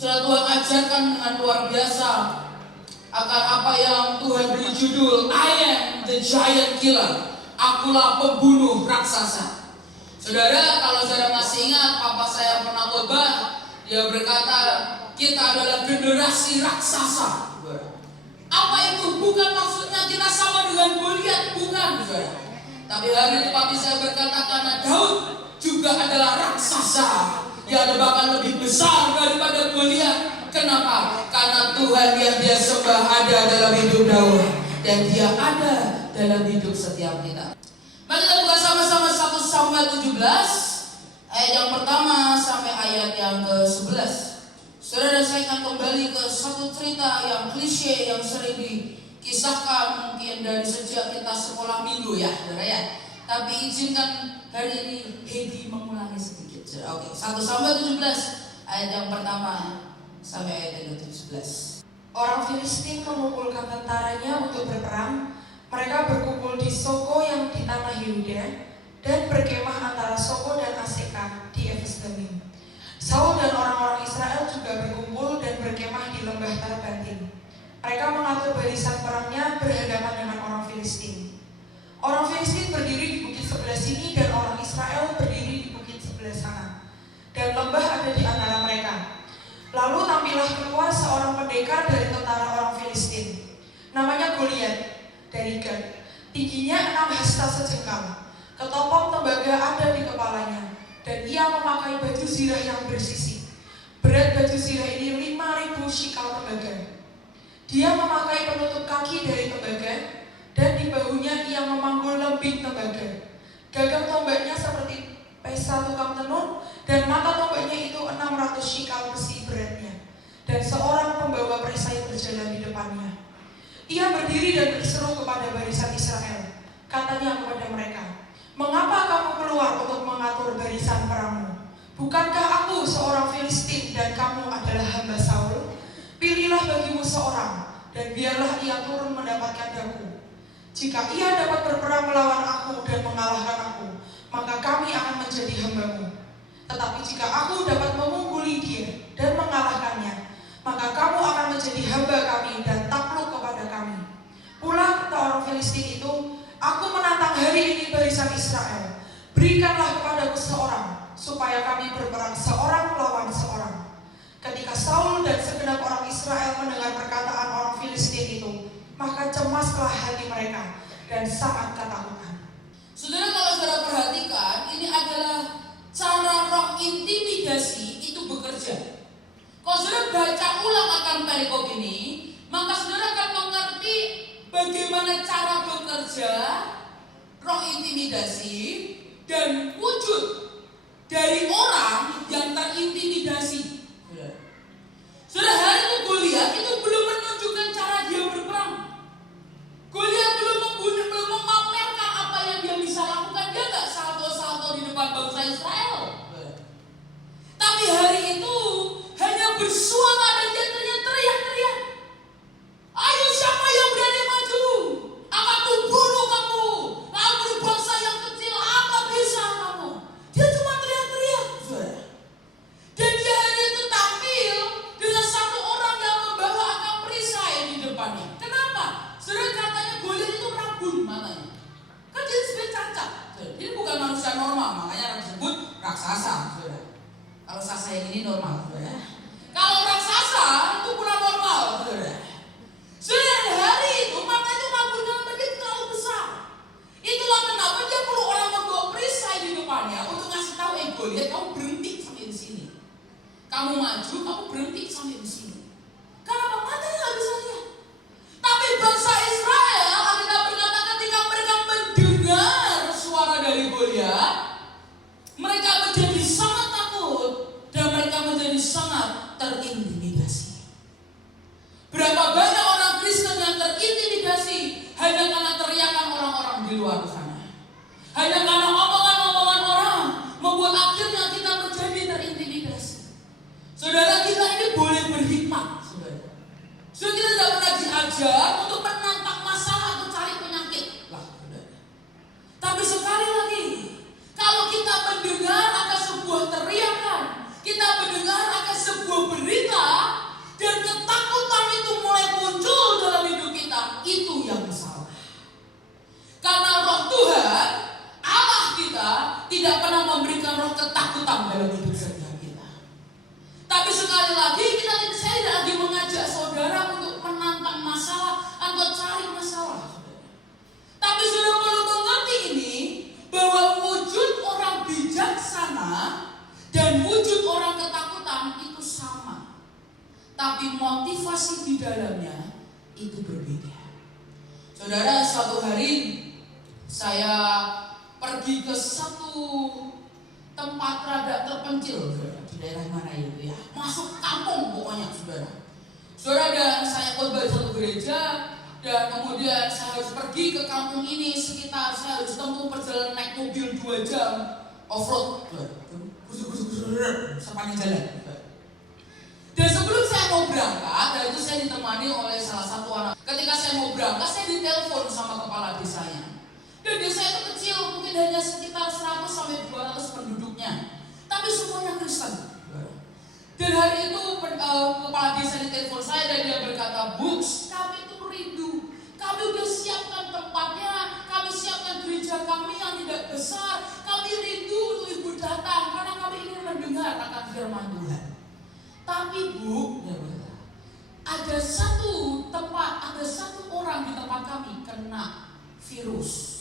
Sudah Tuhan ajarkan dengan luar biasa akan apa yang Tuhan beri judul I am the giant killer. Akulah pembunuh raksasa. Saudara, kalau saudara masih ingat papa saya pernah khotbah, dia berkata kita adalah generasi raksasa. Apa itu? Bukan maksudnya kita sama dengan Goliat, bukan, saudara. Tapi hari ini papi saya berkata karena Daud juga adalah raksasa. Dia ada bahkan lebih besar daripada Goliat. Kenapa? Karena Tuhan yang dia sembah ada dalam hidup Daud, dan dia ada dalam hidup setiap kita. Mari kita buka sama-sama 1 Samuel 17 ayat yang pertama sampai ayat yang ke-11. Saudara, saya akan kembali ke satu cerita yang klise yang sering dikisahkan mungkin dari sejak kita sekolah minggu ya, saudara ya. Tapi izinkan hari ini Hedi mengulangi sedikit. Oke, 1 Samuel 17 ayat yang pertama sampai ayat yang ke-17. Orang Filistin mengumpulkan tentaranya untuk berperang. Mereka berkumpul di Soko yang di tanah Yehuda dan berkemah antara Soko dan Aseka di Efes-Damim. Saul dan orang-orang Israel juga berkumpul dan berkemah di lembah Tarbatin. Mereka mengatur barisan perangnya berhadapan dengan orang Filistin. Orang Filistin berdiri di bukit sebelah sini dan orang Israel berdiri di bukit sebelah sana. Dan lembah ada di antara mereka. Lalu tampillah keluar seorang pendekar dari tentara orang Filistin. Namanya Goliat dari Gad. Tingginya 6 hasta sejengkal. Ketopong tembaga ada di kepalanya. Dan ia memakai baju zirah yang bersisi. Berat baju zirah ini 5.000 shikal tembaga. Dia memakai penutup kaki dari tembaga, dan di bahunya ia memanggul lembing tembaga. Gagang tombaknya seperti pesa tukang tenun, dan mata tombaknya itu 600 shikal besi beratnya. Dan seorang pembawa perisai berjalan di depannya. Ia berdiri dan berseru kepada barisan Israel. Katanya kepada mereka, "Mengapa kamu keluar untuk mengatur barisan perangmu? Bukankah aku seorang Filistin dan kamu adalah hamba Saul? Pilihlah bagimu seorang, dan biarlah ia turun mendapatkan daku. Jika ia dapat berperang melawan aku dan mengalahkan aku, maka kami akan menjadi hambamu. Tetapi jika aku dapat memungguli dia dan mengalahkannya, maka kamu akan menjadi hamba kami dan takluk kepada kami." Pula kata orang Filistin itu, "Aku menantang hari ini barisan Israel. Berikanlah kepadaku seorang, supaya kami berperang seorang melawan seorang." Ketika Saul dan segenap orang Israel mendengar perkataan orang Filistin itu, maka cemaslah hati mereka dan sangat ketakutan. Saudara, kalau saudara perhatikan, ini adalah cara roh intimidasi itu bekerja. Kalau saudara baca ulang akan perikop ini, maka saudara akan mengerti bagaimana cara bekerja roh intimidasi dan wujud dari orang yang terintimidasi. Saudara, hari itu Goliat itu belum menunjukkan cara dia berperang. Goliat belum memamerkan apa yang dia bisa lakukan. Dia gak salto-salto di depan bangsa Israel. Tapi hari itu hanya bersuara dan dia teriak-teriak, "Ayo, siapa yang berani maju? Akan kubunuh kamu. Kamu bangsa yang kecil, apa bisa kamu?" Dia cuma teriak-teriak. Dan dia hari itu tampil dengan satu orang yang membawa akam perisai di depannya. Kenapa? Saudara, katanya Goliat itu rabun matanya. Kan dia sebenarnya cacat. Ini bukan manusia normal, makanya disebut raksasa. Saudara, kalau sasa yang ini normal, saudara. Kalau raksasa itu kurang normal, saudara. Saudara, hari itu mata itu rabun karena dia terlalu besar. Itulah kenapa dia perlu orang membawa perisai di depannya untuk ngasih tahu, Goliat, kamu berhenti sampai di sini. Kamu maju, kamu berhenti sampai di sini. Karena matanya nggak bisa lihat. Tapi bangsa Israel, Alkitab berkata ketika mereka mendengar suara dari Goliat, mereka menjadi sangat takut dan mereka menjadi sangat terintimidasi. Berapa banyak orang Kristen yang terintimidasi hanya karena teriakan orang-orang di luar sana. Hanya karena omongan-omongan orang membuat akhirnya kita menjadi terintimidasi. Saudara, kita ini boleh berhikmat, saudara. Saudara, kita tidak pernah diajar untuk menantang masalah atau cari penyakit lah, saudara. Tapi sekali lagi, kalau kita mendengar akan sebuah teriakan, kita mendengar akan sebuah berita roh ketakutan dalam hidup setiap kita. Tapi sekali lagi saya tidak lagi mengajak saudara untuk menantang masalah atau cari masalah. Tapi sudah perlu mengerti ini bahwa wujud orang bijaksana dan wujud orang ketakutan itu sama. Tapi motivasi di dalamnya itu berbeda. Saudara, suatu hari saya pergi ke satu tempat rada terpencil di daerah mana itu ya, masuk kampung pokoknya saudara. Dan saya khotbah di satu gereja dan kemudian saya harus pergi ke kampung ini sekitar saya harus tempuh perjalanan naik mobil 2 jam off-road, sepanjang jalan. Dan sebelum saya mau berangkat, dan itu saya ditemani oleh salah satu anak. Ketika saya mau berangkat, saya ditelepon sama kepala desanya. Dan desa itu kecil, mungkin hanya sekitar 100 sampai 200 penduduknya. Tapi semuanya Kristen. Dan hari itu kepala desa ditelepon saya dan dia berkata, "Bux, kami itu rindu. Kami udah siapkan tempatnya, kami siapkan gereja kami yang tidak besar. Kami rindu untuk ibu datang karena kami ingin mendengar akan firman Tuhan. Tapi Bu, ada satu tempat, ada satu orang di tempat kami kena virus."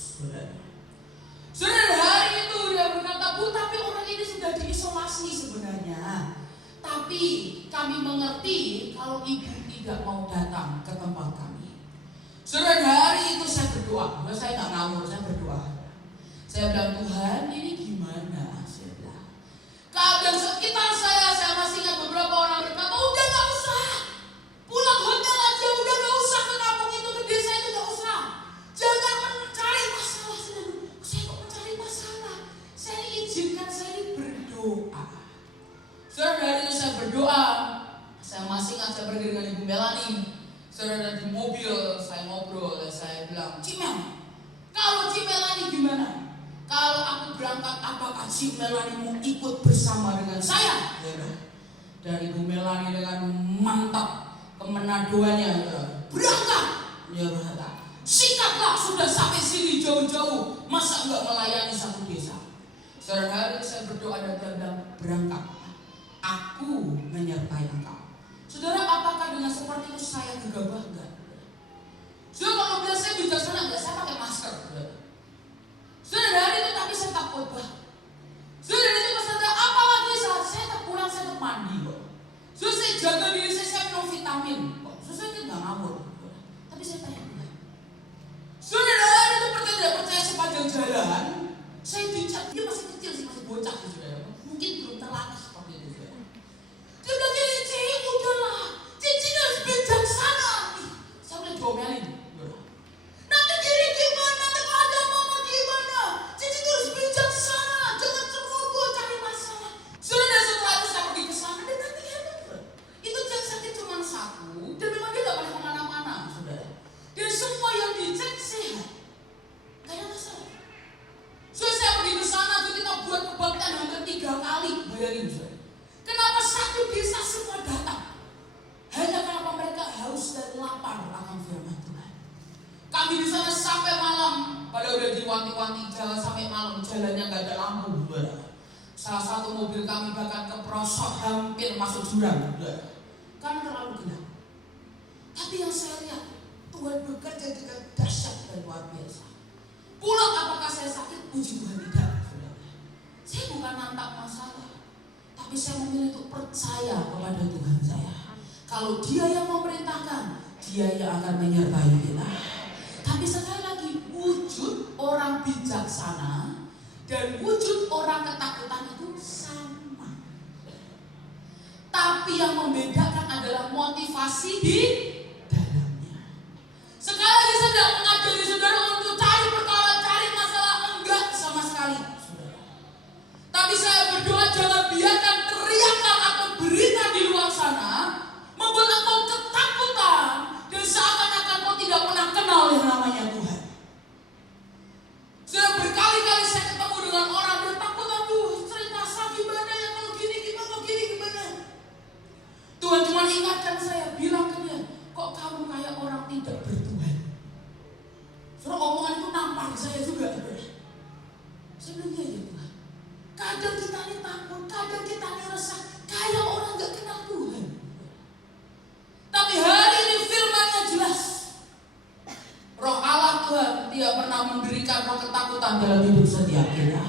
Saudara, hari itu dia berkata, "Bu, tapi orang ini sudah diisolasi sebenarnya. Tapi kami mengerti kalau ibu tidak mau datang ke tempat kami." Saudara, hari itu saya berdoa. Saya nggak ngawur, saya berdoa. Saya bilang, "Tuhan, ini gimana?" Saya bilang. Keadaan sekitar saya masih ingat beberapa orang berkata, "Udah nggak usah, pulang hotel aja, udah nggak usah ke kampung itu, ke desa itu nggak usah. Jangan mencari masalah." Saya kok mencari masalah? Saya izinkan saya berdoa. Saudara, dari itu saya berdoa. Saya masih ingat saya pergi dengan Ibu Melani. Saudara, di mobil saya ngobrol dan saya bilang, "Cimel, kalau Cimelani gimana? Kalau aku berangkat, apakah Cimelani mau ikut bersama dengan saya?" Dari Ibu Melani dengan mantap kemenaduannya, "Berangkat!" Dia berkata, "Sikatlah, sudah sampai sini jauh-jauh, masa enggak melayani satu desa?" Saudara, hari saya berdoa dan bilang, "Berangkat, aku menyertai engkau." Saudara, apakah dengan seperti itu saya gegabah? Enggak. Saudara, kalau bilang saya bijaksana enggak, saya pakai masker. Saudara, hari itu tapi saya tak khotbah. Saudara, itu peserta apalagi saat saya tak pulang, saya tak mandi kok. Saudara, saya jaga diri saya minum vitamin kok. Saudara, saya enggak ngawur. Tapi saya tanya Tuhan. Saudara, hari itu percaya tidak percaya sepanjang jalan, saya dicat, dia masih kecil sih, masih bocah saudara. Mungkin belum terlatih seperti itu saudara. Dia bilang, "Cici, udahlah, Cici harus bijaksana." Saya udah diomelin. "Nanti diri gimana? Nanti kalau ada mama gimana? Cici harus bijaksana, jangan ceroboh cari masalah." Saudara, setelah itu saya pergi ke sana dan nanti itu yang sakit cuma satu dan memang dia gak boleh kemana-mana saudara. Dan semua yang dicek sehat, gak ada masalah. Saya pergi ke sana, kita buat kebaktian hampir 3 kali. Bayangin saudara. Kenapa satu desa semua datang? Hanya karena mereka haus dan lapar akan firman Tuhan. Kami di sana sampai malam, pada udah diwanti-wanti jalan sampai malam, jalannya nggak ada lampu. Salah satu mobil kami bahkan keprosok hampir masuk jurang, karena terlalu gelap. Tapi yang saya lihat, Tuhan bekerja dengan dahsyat dan luar biasa. Pulang apakah saya sakit? Puji Tuhan tidak. Saya bukan nantang masalah, tapi saya memilih untuk percaya kepada Tuhan saya. Kalau Dia yang memerintahkan, Dia yang akan menyertai kita. Tapi sekali lagi, wujud orang bijaksana dan wujud orang ketakutan itu sama. Tapi yang membedakan adalah motivasi di dalamnya. Sekali lagi saya tidak mengajari saudara untuk cari perkara, cari masalah, enggak sama sekali. Tapi saya berdoa jangan biarkan teriakan atau berita di luar sana membuat engkau ketakutan dan seakan-akan kau tidak pernah kenal yang namanya Tuhan. Sudah berkali-kali saya ketemu dengan orang yang takut, "Aduh, cerita saya gimana ya kalau gini gimana?" Tuhan cuma ingatkan saya, bilang ke dia, "Kok kamu kayak orang tidak bertuhan?" Suruh omongan itu nampar saya juga. Saya bilang, "Iya ya Tuhan, kadang kita kadang kita ngerasa kayak orang gak kenal Tuhan. Tapi hari ini firman-Nya jelas. Roh Allah Tuhan tidak pernah memberikan roh ketakutan dalam hidup setiap kita.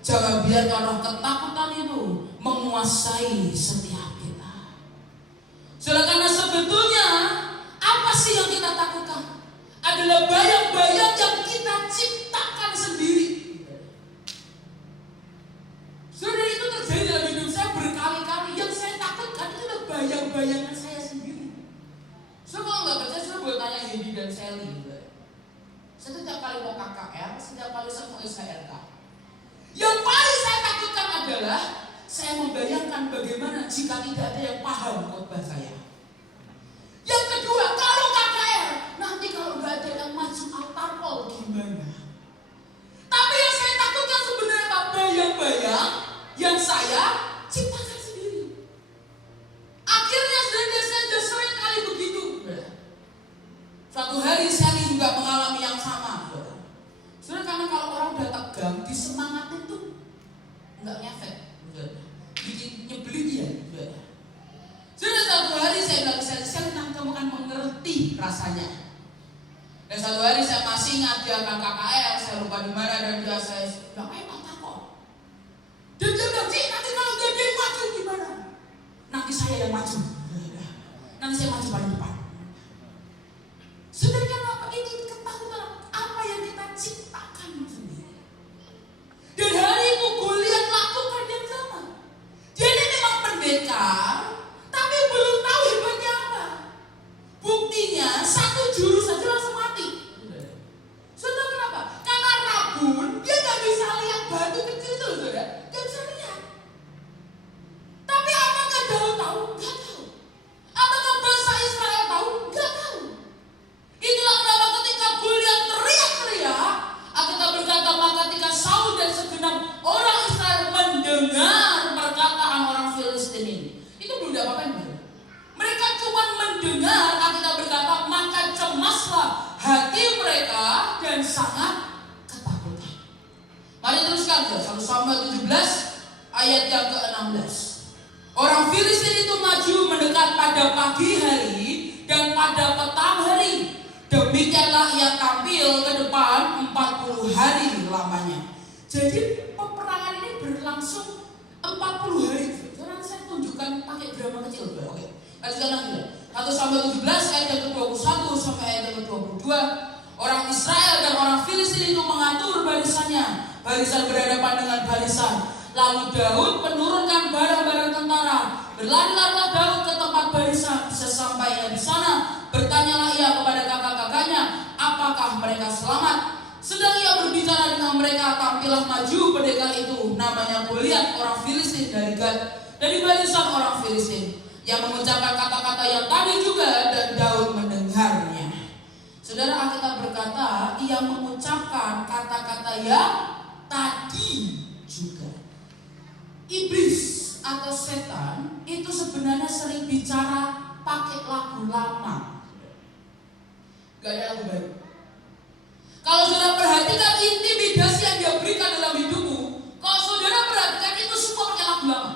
Jangan biarkan roh ketakutan itu menguasai setiap kita. Karena sebetulnya apa sih yang kita takutkan? Adalah bayang-bayang yang kita ciptakan sendiri. Saudara, itu terjadi dalam hidup saya berkali-kali. Yang saya takutkan itu adalah bayang-bayangan saya sendiri. Saya kalau nggak percaya, saya boleh tanya Yedi dan Sally. Saya setiap kali mau KKR, setiap kali saya mau SHRK. Yang paling saya takutkan adalah saya membayangkan bagaimana jika tidak ada yang paham khotbah saya. Yang kedua, kalau KKR, nanti kalau nggak ada yang maju altar call gimana? Tapi yang saya takutkan sebenarnya apa? Bayang-bayang yang saya ciptakan sendiri. Akhirnya saya sering kali begitu. Suatu hari saya juga mengalami yang sama. Saudara, karena kalau orang udah tegang, disemangatin tuh nggak ngefek, bikin nyebelin dia. Sudah satu hari saya bilang ke saya nanti kamu akan mengerti rasanya. Dan satu hari saya masih ingat dia akan KKL, saya lupa di mana dan dia saya bilang, altar kok. Dan dia bilang, Cik, nanti kalau gak ada yang maju gimana? Nanti saya yang maju. Nanti saya maju paling depan. Sedangkan apa ini ketakutan apa yang kita ciptakan sendiri. Dan hari itu Goliat lakukan yang sama. Dia ini memang pendekar, tapi belum tahu hebatnya apa. Buktinya satu jurus saja langsung mati. Saudara, kenapa? Karena rabun dia nggak bisa lihat batu kecil itu, saudara, nggak bisa lihat. Tapi apakah Daud tahu? Nggak tahu. Apakah bangsa Israel tahu? Nggak tahu. Itulah kenapa ketika Goliat teriak-teriak, Alkitab berkata maka ketika Saul dan segenap orang Israel mendengar perkataan orang Filistin ini, itu belum diapa-apain. Mereka cuma mendengar, Alkitab berkata maka cemaslah hati mereka dan sangat ketakutan. Mari teruskan ke 1 Samuel 17 ayat yang ke-16. Orang Filistin itu maju mendekat pada pagi hari dan pada petang hari. Demikianlah ia tampil ke depan 40 hari lamanya. Jadi peperangan ini berlangsung 40 hari. Sekarang saya tunjukkan pakai drama kecil. Oke. Lanjutkan lagi. 1 Samuel 17 ayat yang ke-21 sampai ayat yang ke-22. Orang Israel dan orang Filistin itu mengatur barisannya. Barisan berhadapan dengan barisan. Lalu Daud menurunkan barang-barang tentara. Berlari-larilah Daud ke tempat barisan. Sesampainya di sana, bertanyalah ia kepada kakak-kakaknya, apakah mereka selamat? Sedang ia berbicara dengan mereka, tampillah maju pendekar itu, namanya Goliat, orang Filistin dari Gad, dari barisan orang Filistin, yang mengucapkan kata-kata yang tadi juga, dan Daud mendengarnya. Saudara, Alkitab berkata, ia mengucapkan kata-kata yang tadi juga. Iblis atau setan itu sebenarnya sering bicara pakai lagu lama. Gak ada lagu baru. Kalau saudara perhatikan intimidasi yang dia berikan dalam hidupmu, kalau saudara perhatikan itu semua pakai lagu lama.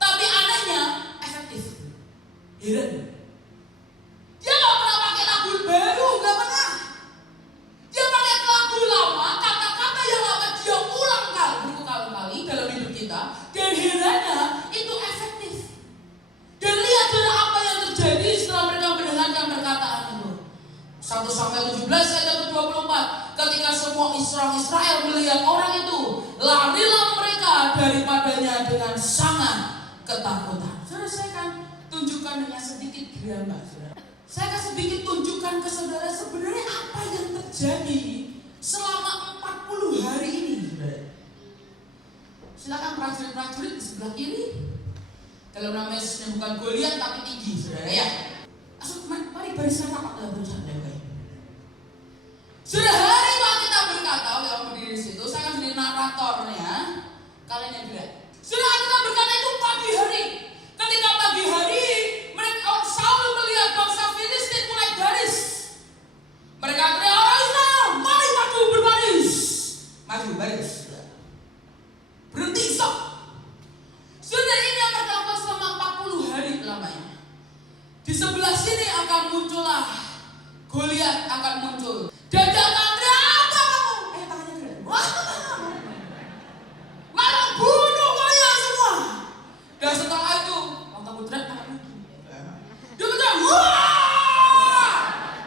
Tapi anehnya efektif. Heran. Dia gak pernah pakai lagu baru, gak pernah. Dia pakai lagu lama, kata-kata yang lama dia ulang berkali-kali dalam hidup kita. Dan herannya itu efektif. Dan lihat saudara apa yang terjadi setelah mereka mendengarkan perkataan itu. 1 Samuel 17 ayat ke-24. Ketika semua orang Israel melihat orang itu, larilah mereka daripadanya dengan sangat ketakutan. Saudara, saya akan tunjukkan dengan sedikit drama, saudara. Saya akan sedikit tunjukkan ke saudara sebenarnya apa yang terjadi selama 40 hari ini, saudara. Silakan prajurit-prajurit di sebelah kiri. Dalam nama Yesus bukan Goliat tapi tinggi, saudara ya. Mari barisan rapat dalam berusaha baik. Sudah hari itu kita berkata, yang berdiri di situ, saya akan jadi naratornya. Kalian yang bilang. Sudah kita berkata itu pagi hari. Ketika pagi hari, mereka Saul melihat bangsa Filistin mulai baris. Mereka teriak, orang Israel, mari maju berbaris. Maju baris. Berhenti, stop. sebelah sini akan muncullah Goliat akan muncul. Dan jangan teriak apa kamu? Tangannya gerak. Wah, malah bunuh kalian semua. Dan setelah itu, waktu aku teriak tangan lagi. Dia kata, wah!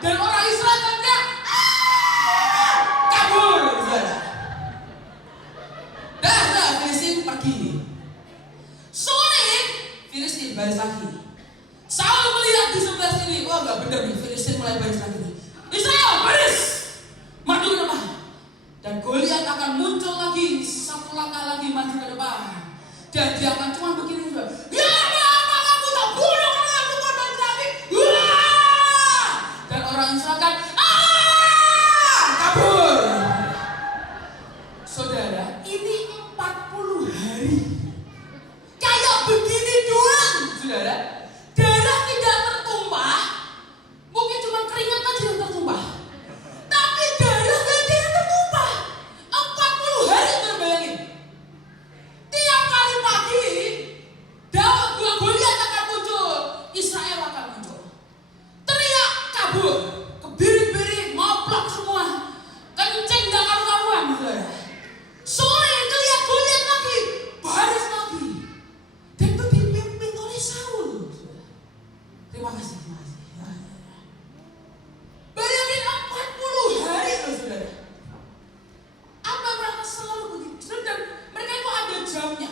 Dan orang Israel kan teriak, kabur, saudara. Dah, Filistin pergi. Sore, Filistin baris lagi. Saul melihat di sebelah sini, wah nggak benar nih, Filistin mulai baris lagi. Israel baris, maju ke depan. Dan Goliat akan muncul lagi, satu langkah lagi maju ke depan. Dan dia akan cuma begini juga. Ya, apa kamu tak bunuh kalian semua dan lagi. Wah! Dan orang Israel akan kabur. Saudara, ini 40 hari. Kayak begini doang, saudara. Darah tidak tertumpah. Mungkin cuma keringat aja yang tertumpah. Tapi darah gak ada yang tertumpah. 40 hari terbayangin. Tiap kali pagi, Goliat akan muncul. Israel akan muncul. Teriak kabur. Kebiring-biring, ngoplok semua. Kencing gak karu-karuan, saudara. Sore ngeliat Goliat lagi, baris lagi. Dan itu dipimpin oleh Saul. Terima kasih. Bayangin 40 hari loh, saudara. Apa mereka selalu begitu? Dan mereka itu ada jamnya.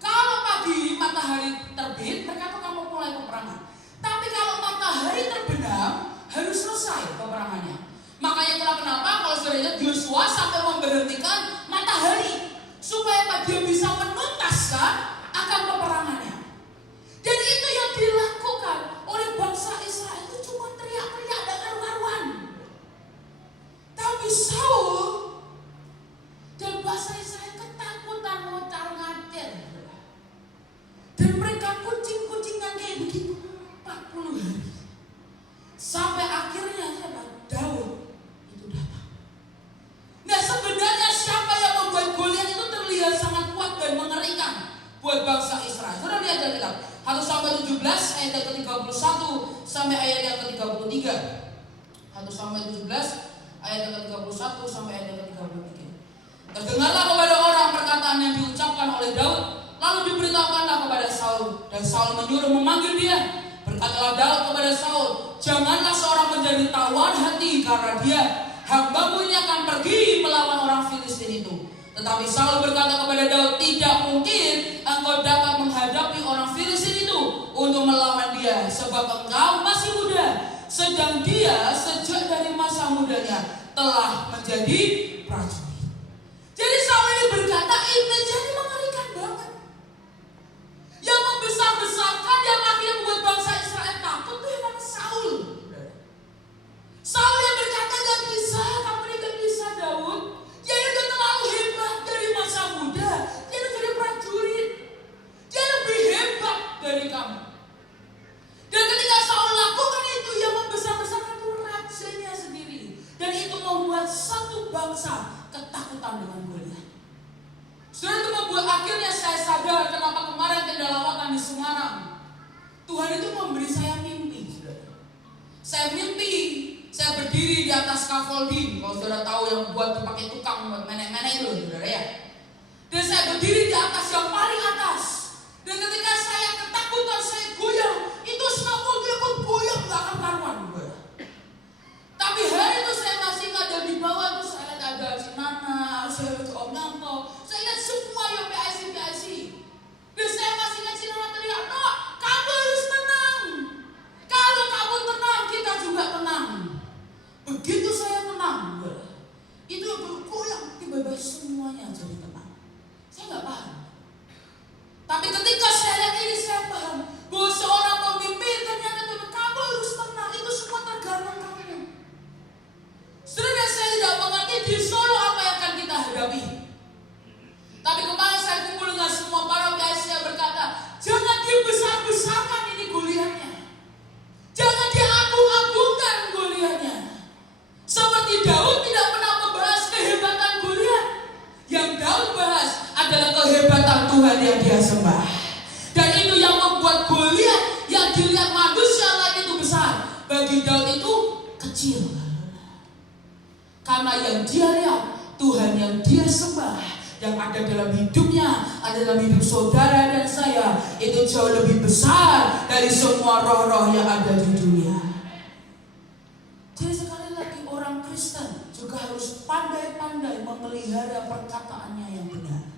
Kalau pagi matahari terbit, mereka tuh akan mulai peperangan. Tapi kalau matahari terbenam, harus selesai peperangannya. Makanya itulah kenapa kalau saudara lihat Yosua sampai memberhentikan matahari supaya dia bisa menuntaskan akan peperangannya. Dan itu yang dilakukan oleh bangsa Israel itu cuma teriak-teriak dan karu-karuan. Tapi Saul dan bangsa Israel ketakutan ngocar-ngacir. Dan mereka kucing-kucingan kayak begitu 40 hari. Sampai akhirnya Daud itu datang. Nah, sebenarnya siapa yang membuat Goliat itu terlihat sangat kuat dan mengerikan buat bangsa Israel? Saudara lihat dari kitab 1 Samuel 17 ayat yang ke-31 sampai ayat yang ke-33. 1 Samuel 17 ayat yang ke-31 sampai ayat yang ke-33. Terdengarlah kepada orang perkataan yang diucapkan oleh Daud, lalu diberitahukanlah kepada Saul, dan Saul menyuruh memanggil dia. Berkatalah Daud kepada Saul, janganlah seorang menjadi tawar hati karena dia, hambamu ini akan pergi melawan orang Filistin itu. Tetapi Saul berkata kepada Daud, tidak mungkin engkau dapat menghadapi orang Filistin itu untuk melawan dia, sebab engkau masih muda, sedang dia sejak dari masa mudanya telah menjadi prajurit. Jadi Saul ini berkata, ini jadi mengerikan banget. Yang membesar-besarkan, yang akhirnya membuat bangsa Israel takut itu yang namanya Saul. Saul yang berkata, gak bisa, kamu ini gak bisa Daud. Dia udah terlalu hebat dari masa muda. Dia udah jadi prajurit. Dia lebih hebat dari kamu. Dan ketika Saul lakukan itu, yang membesar-besarkan itu rajanya sendiri. Dan itu membuat satu bangsa ketakutan dengan Goliat. Saudara, itu membuat akhirnya saya sadar kenapa kemarin kendalawatan di Semarang. Tuhan itu memberi saya mimpi, saudara. Saya mimpi, saya berdiri di atas scaffolding. Kalau saudara tahu yang buat dipakai tukang buat menek-menek itu, saudara ya. Dan saya berdiri di atas yang paling atas. Dan ketika saya ketakutan, saya goyang. Itu scaffolding pun goyang gak akan karuan, saudara. Tapi hari itu saya masih ada di bawah, terus saya lihat ada si Nana, saya lihat Om Nanto, saya lihat semua yang PIC. Dan saya masih ingat si Nana teriak, no, kamu harus tenang. Kalau kamu tenang, kita juga tenang. Begitu saya tenang, itu bergoyang, tiba-tiba semuanya jadi tenang. Saya nggak paham. Tapi ketika saya lihat ini, saya bagi Daud itu kecil. Karena yang dia lihat, Tuhan yang dia sembah, yang ada dalam hidupnya, ada dalam hidup saudara dan saya, itu jauh lebih besar dari semua roh-roh yang ada di dunia. Jadi sekali lagi, orang Kristen juga harus pandai-pandai memelihara perkataannya yang benar.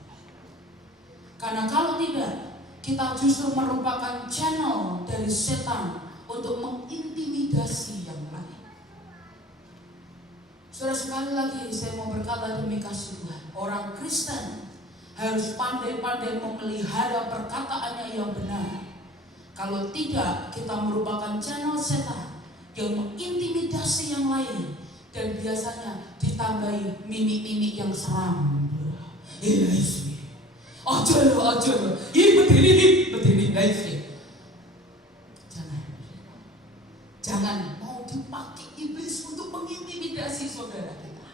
Karena kalau tidak, kita justru merupakan channel dari setan untuk mengintimidasi yang lain. Saudara, sekali lagi saya mau berkata demi kasih Tuhan, orang Kristen harus pandai-pandai memelihara perkataannya yang benar. Kalau tidak, kita merupakan channel setan yang mengintimidasi yang lain, dan biasanya ditambahi mimik-mimik yang seram. Ojo, ini berdiri, jangan mau dipakai iblis untuk mengintimidasi saudara kita.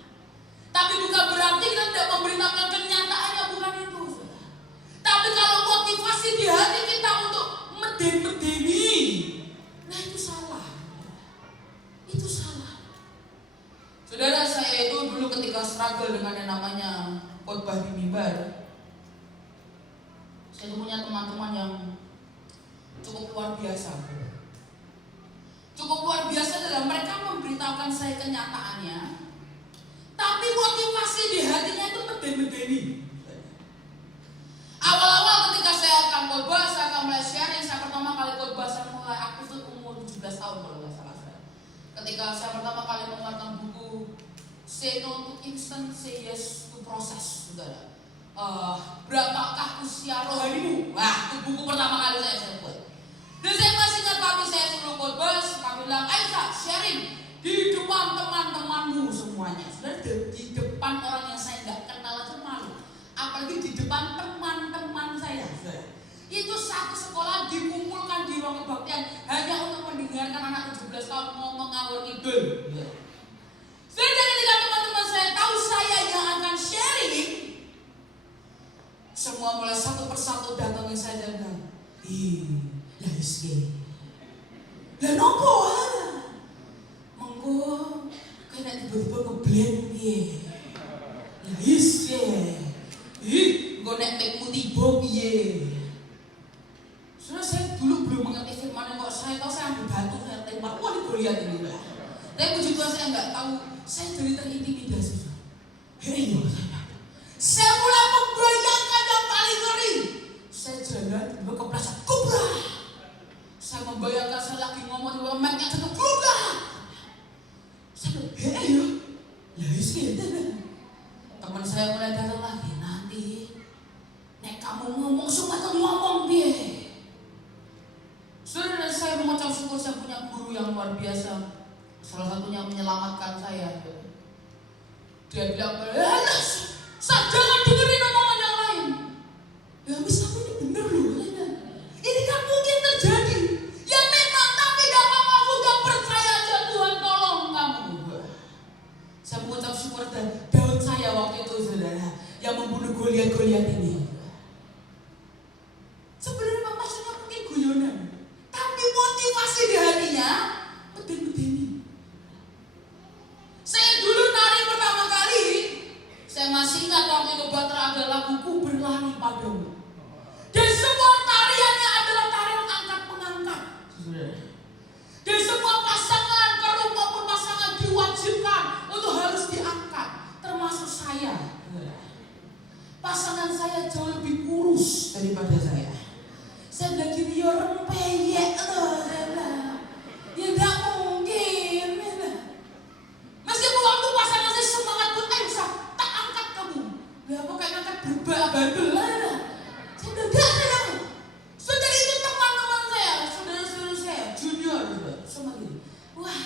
Tapi bukan berarti kita tidak memberitakan kenyataannya, bukan itu, saudara. Tapi kalau motivasi di hati kita untuk meden-medeni, nah itu salah. Itu salah. Saudara, saya itu dulu ketika struggle dengan yang namanya khotbah di mimbar, saya punya teman-teman yang cukup luar biasa. Cukup luar biasa adalah mereka memberitahukan saya kenyataannya, tapi motivasi di hatinya itu meden-medeni. Awal-awal ketika saya akan khotbah, saya akan mulai sharing. Saya pertama kali khotbah, saya mulai aktif itu umur 17 tahun kalau nggak salah saya. Ketika saya pertama kali mengeluarkan buku Say No to Instant, Say Yes to Process, saudara. Berapakah usia rohanimu? Wah, itu buku pertama kali saya buat. Dan saya masih ingat papi saya sebelum khotbah, papi bilang, ayo sharing di depan teman-temanmu semuanya. Sebenarnya di depan orang yang saya nggak kenal aja malu, apalagi di depan teman-teman saya. Itu satu sekolah dikumpulkan di ruang kebaktian hanya untuk mendengarkan anak 17 tahun ngomong ngawur ngidul. Sehingga ketika teman-teman saya tahu saya yang akan sharing, semua mulai satu persatu datangin saya dan bilang, lah iske, lah nopo mengko kayak tiba-tiba ngeblend piye, lah iske, gue nek tiba piye. Soalnya saya dulu belum mengerti firman, kok saya tahu saya ambil batu, saya tembak, wah ini Goliat ini lah. Tapi puji Tuhan saya nggak tahu, saya jadi terintimidasi. Saya mulai membayangkan yang paling ngeri. Saya jalan, tiba kepleset, kubrak. Saya membayangkan saya lagi ngomong di mic-nya jatuh, kubrak. Saya bilang, ya isi. Teman saya mulai datang lagi, nanti nek kamu ngomong semua itu ngomong dia. Saudara, saya mengucap syukur saya punya guru yang luar biasa. Salah satunya menyelamatkan saya. Dia bilang, saya jangan dengerin omongan yang lain. Ya bisa ini bener loh. Ini kan mungkin terjadi. Ya memang, tapi gak apa-apa, sudah percaya aja, Tuhan tolong kamu. Saya mengucap syukur dan Daud saya waktu itu, saudara, yang membunuh Goliat ini. Sebenarnya maksudnya mungkin guyonan, tapi motivasi di hatinya meden-medeni. Saya dulu nari pertama kali, saya masih ingat waktu itu Batra ada laguku berlari padamu. Dan semua tariannya adalah tarian angkat-mengangkat. Dan semua pasangan, kru maupun pasangan diwajibkan untuk harus diangkat, termasuk saya. Pasangan saya jauh lebih kurus daripada saya. Saya bilang gini, ya rempeyek loh, saya bilang. Ya gak mungkin. Meskipun waktu pasangan saya semangat pun, bisa tak angkat kamu. Ya apa kayak angkat berbandel lah. Saya udah gak ada. Saudara itu teman-teman saya, saudara-saudara saya, junior sama gini. Wah,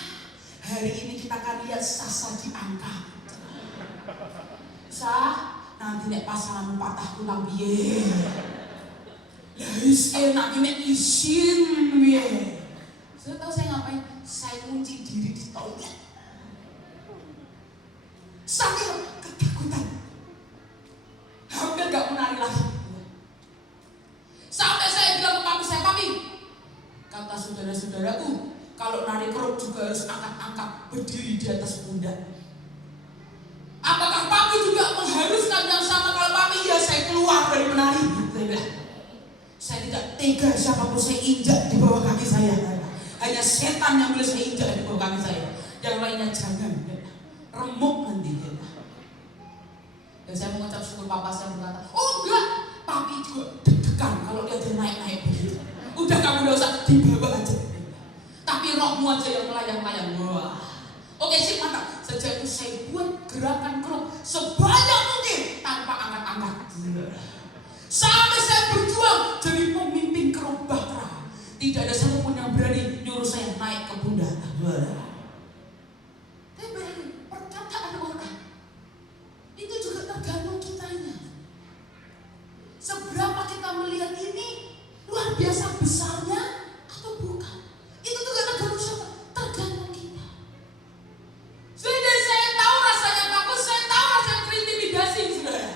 hari ini kita akan lihat Sasa diangkat. Sah, nanti nek pasangan patah tulang piye. Ya isin, nanti nek isin piye. Saya tahu saya ngapain? Saya kunci diri di toilet. Sambil ketakutan, hampir gak menari lagi. Sampai saya bilang ke papi saya, papi, kata saudara-saudaraku, Kalau narik keruk juga harus angkat-angkat, berdiri di atas pundak. Apakah papi juga mengharuskan yang sama? Kalau papi, ya saya keluar dari menari. Saya tidak tega siapapun saya injak di bawah kaki saya. Hanya setan yang boleh saya injak di bawah kaki saya. Yang lainnya jangan. Remuk nanti. Dan saya mengucap syukur papa saya berkata, oh enggak, papi juga deg-degan kalau dia naik-naik begitu. Udah kamu udah usah dibawa aja. Tapi rohmu aja yang melayang-layang. Wah. Oke sih mantap. Sejak itu saya buat gerakan keruk sebanyak mungkin tanpa angkat-angkat. Sampai saya berjuang jadi pemimpin keruk Bahtera. Tidak ada satupun yang berani nyuruh saya naik ke pundak. Tapi berani perkataan orang itu juga tergantung kitanya. Seberapa kita melihat ini luar biasa besarnya atau bukan? Itu juga tergantung siapa? Tergantung kita. Sudah saya tahu rasanya takut, saya tahu rasanya terintimidasi, saudara.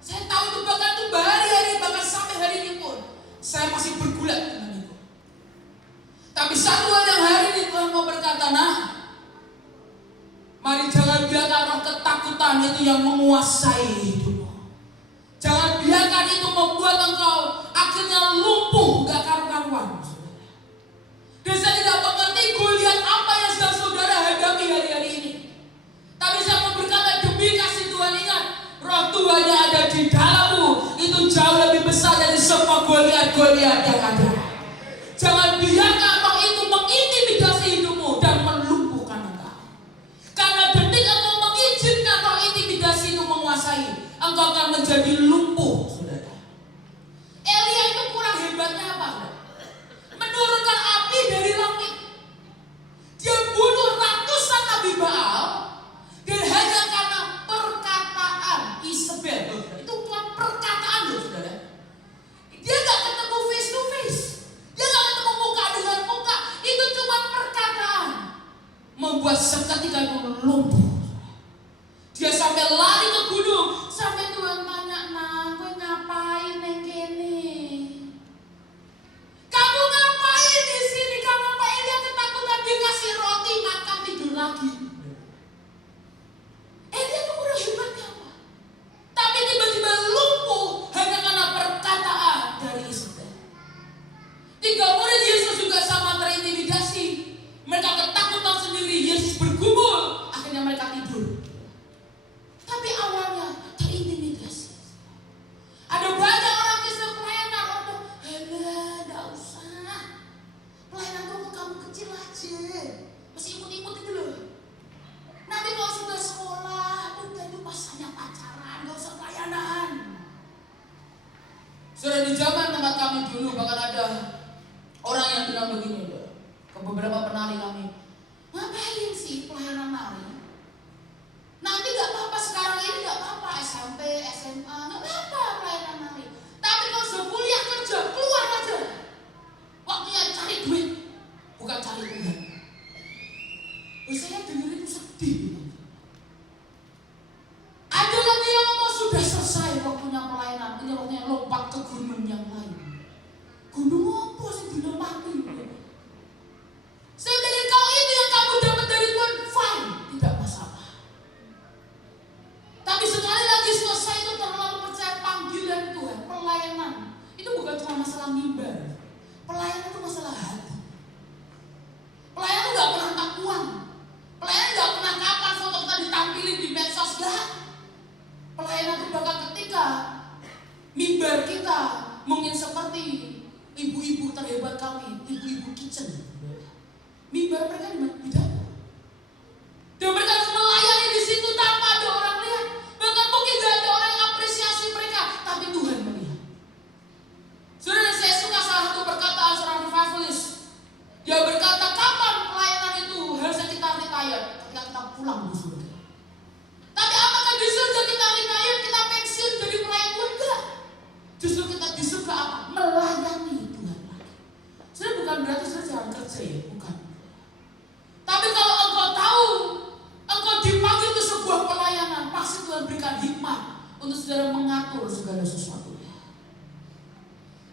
Saya tahu itu bahkan itu berhari-hari, bahkan sampai hari ini pun saya masih bergulat dengan itu. Tapi satu hal yang hari ini Tuhan mau berkata, nah, mari jangan biarkan roh ketakutan itu yang menguasai hidupmu. Jangan biarkan itu membuat engkau akhirnya lumpuh, gak karu-karuan. Dan saya tidak mengerti Goliat apa yang sedang saudara hadapi hari-hari ini. Tapi saya mau berkata, demi kasih Tuhan, ingat, roh Tuhan yang ada di dalammu itu jauh lebih besar dari semua Goliat-Goliat yang ada. Jangan biarkan roh itu mengintimidasi hidupmu dan melumpuhkan engkau. Karena detik engkau mengizinkan roh intimidasi itu menguasai, engkau akan menjadi lumpuh, saudara. Elia itu kurang hebatnya apa? Menurunkan api dari langit. Dia bunuh ratusan nabi Baal dan hanya karena perkataan Isabel. Itu cuma perkataan loh, saudara. Dia gak ketemu face to face. Dia gak ketemu muka dengan muka. Itu cuma perkataan. Membuat seketika itu lumpuh. Dia sampai lari ke gunung. Sampai Tuhan tanya, nah, gue ngapain neng kene? Kamu ngapain di sini? Kamu ngapain? Dia ketakutan, dia kasih roti, makan, tidur lagi. Dia tuh kurang hebatnya apa? Tapi tiba-tiba lumpuh hanya karena perkataan dari Isabel. 3 murid Yesus juga sama terintimidasi. Mereka ketakutan sendiri, Yesus bergumul. Akhirnya mereka tidur. Tapi awalnya terintimidasi. Ada banyak orang Kristen pelayanan untuk, enggak usah. Pelayanan itu untuk kamu kecil aja. Masih imut-imut itu loh. Nanti kalau sudah sekolah, udah itu masanya pacaran, gak usah pelayanan. Sudah di zaman tempat kami dulu, bahkan ada orang yang bilang begini loh, ke beberapa penari kami, ngapain sih pelayanan nari? Nanti gak apa-apa, sekarang ini gak apa-apa, SMP, SMA, gak apa-apa pelayanan nari. Tapi kalau sudah kuliah kerja, keluar aja. Waktunya cari duit, bukan cari Tuhan. Saya dengar itu sedih. Ada lagi yang ngomong sudah selesai waktunya pelayanan, ini waktunya lompat ke gunung yang lain. Gunung apa sih dilempati? Saya bilang, kalau itu yang kamu dapat dari Tuhan, fine, tidak masalah. Tapi sekali lagi selesai itu terlalu percaya panggilan Tuhan, pelayanan. Itu bukan cuma masalah mimbar. Pelayanan itu masalah hati. Pelayanan itu gak pernah tentang uang. Pelayanan gak pernah kapan foto kita ditampilin di medsos, gak. Pelayanan itu bahkan ketika mimbar kita mungkin seperti ibu-ibu terhebat kami, ibu-ibu kitchen. Mimbar mereka di dapur. Dan mereka harus melayani di situ tanpa ada orang lihat. Bahkan mungkin gak ada orang yang apresiasi mereka, tapi Tuhan melihat. Saudara, saya suka salah satu perkataan seorang revivalist. Dia berkata, kapan pelayanan itu harusnya kita retire? Ketika kita pulang di surga. Tapi apakah di surga kita retire, kita pensiun jadi pelayan Tuhan? Enggak. Justru kita di surga apa? Melayani Tuhan lagi. Saudara, bukan berarti saudara jangan kerja ya, bukan. Tapi kalau engkau tahu, engkau dipanggil ke sebuah pelayanan, pasti Tuhan berikan hikmat untuk saudara mengatur segala sesuatunya.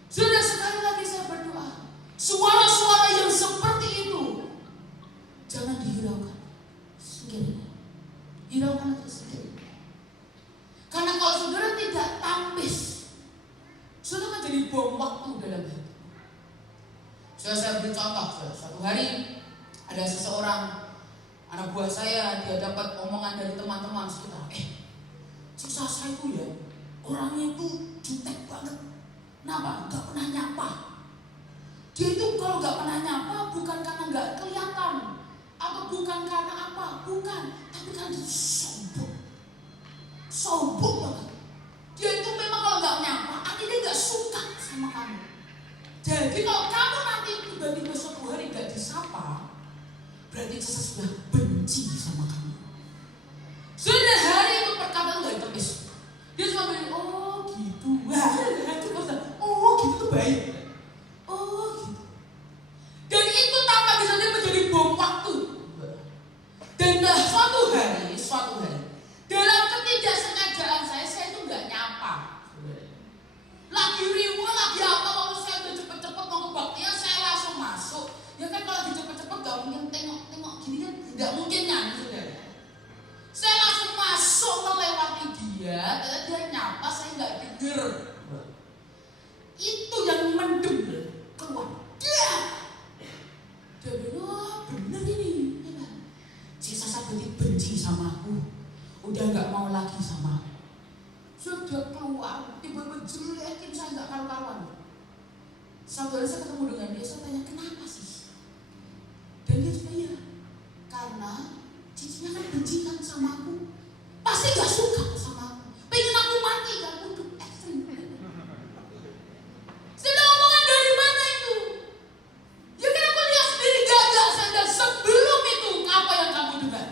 Saudara, sekali lagi saya berdoa, suara-suara yang seperti itu Saya beri contoh. Suatu hari ada seseorang anak buah saya, dia dapat omongan dari teman-teman sekitar. Si Sasa itu ya, orangnya itu jutek banget. Kenapa? Gak pernah nyapa. Dia itu kalau gak pernah nyapa bukan karena gak kelihatan atau bukan karena apa, bukan, tapi karena dia sombong banget. Dia itu memang kalau gak nyapa artinya gak suka sama kamu. Jadi kalau kamu nanti tiba-tiba suatu hari gak disapa, berarti Sasa sudah benci sama kamu. Sudah hari itu perkataan gak tepis. Dia cuma bilang, oh gitu. Wah, itu maksudnya, oh gitu tuh baik. Oh gitu. Dan itu tanpa bisa dia menjadi bom waktu. Dan suatu hari, dalam ketidaksengajaan saya itu nggak nyapa. Lagi riuh, lagi apa, kalau saya udah cepet-cepet mau kebaktian, saya langsung masuk. Ya kan kalau cepet-cepet gak mungkin tengok-tengok gini kan, tidak mungkin nyanyi, saudara. Saya langsung masuk melewati dia, dan dia nyapa, saya nggak denger. Itu yang mendem keluar. Dia bilang, wah bener ini. Si Sasa berarti benci sama aku, udah nggak mau lagi sama aku. Sudah keluar, tiba-tiba jelekin saya nggak karu-karuan. Saudara saya ketemu dengan dia, saya tanya kenapa sih? Dan dia cuma iya, karena cicinya kan benci kan sama aku, pasti gak suka sama aku, pengen aku mati kan, untuk ekstrim. Sudah omongan dari mana itu? Ya kan aku lihat sendiri gagak saya sebelum itu apa yang kamu dengar?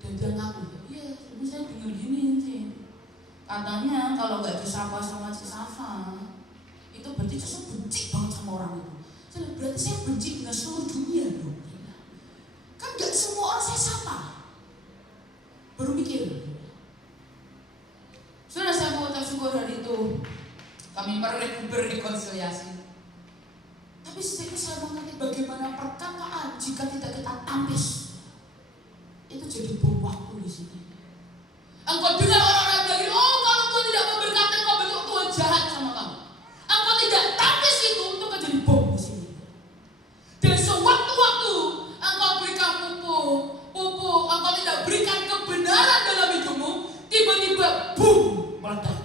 Dan dia ngaku, iya ini saya dengar gini sih. Katanya kalau gak disapa sama si Safa, itu berarti saya benci banget sama orang itu. Berarti saya benci dengan seluruh dunia dong. Kan gak semua orang saya sapa. Baru mikir. Sudah saya mengucap syukur hari itu kami berrekonsiliasi. Tapi sejak itu saya mengerti bagaimana perkataan jika tidak kita tampis itu jadi bom waktu di sini. Engkau dengar orang-orang bilang, oh kalau Tuhan tidak memberkati engkau bentuk Tuhan jahat sama kamu. Engkau tidak tampis itu akan jadi bom di sini. Dan sewaktu-waktu engkau berikan pupuk, engkau tidak berikan kebenaran dalam hidupmu, tiba-tiba boom, meledak.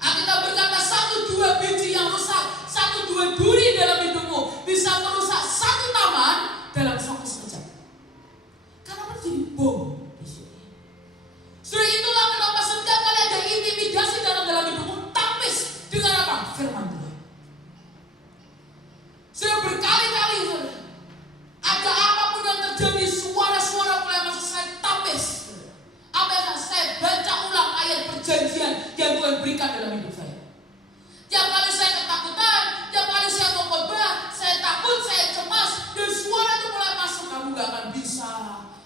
Kita berkata 1-2 biji yang rusak, 1-2 duri dalam hidupmu bisa merusak satu taman dalam waktu sekejap. Karena menjadi bom di sini. Sudah itulah kenapa setiap kali ada intimidasi dalam hidupmu, tampis dengan apa? Firman Tuhan. Sudah berkali-kali ada apapun yang terjadi, suara-suara mulai masuk, saya tampis. Apa yang saya baca ulang ayat perjanjian yang Tuhan berikan dalam hidup saya. Tiap kali saya ketakutan, tiap kali saya mau khotbah, saya takut, saya cemas, dan suara itu mulai masuk. Kamu gak akan bisa,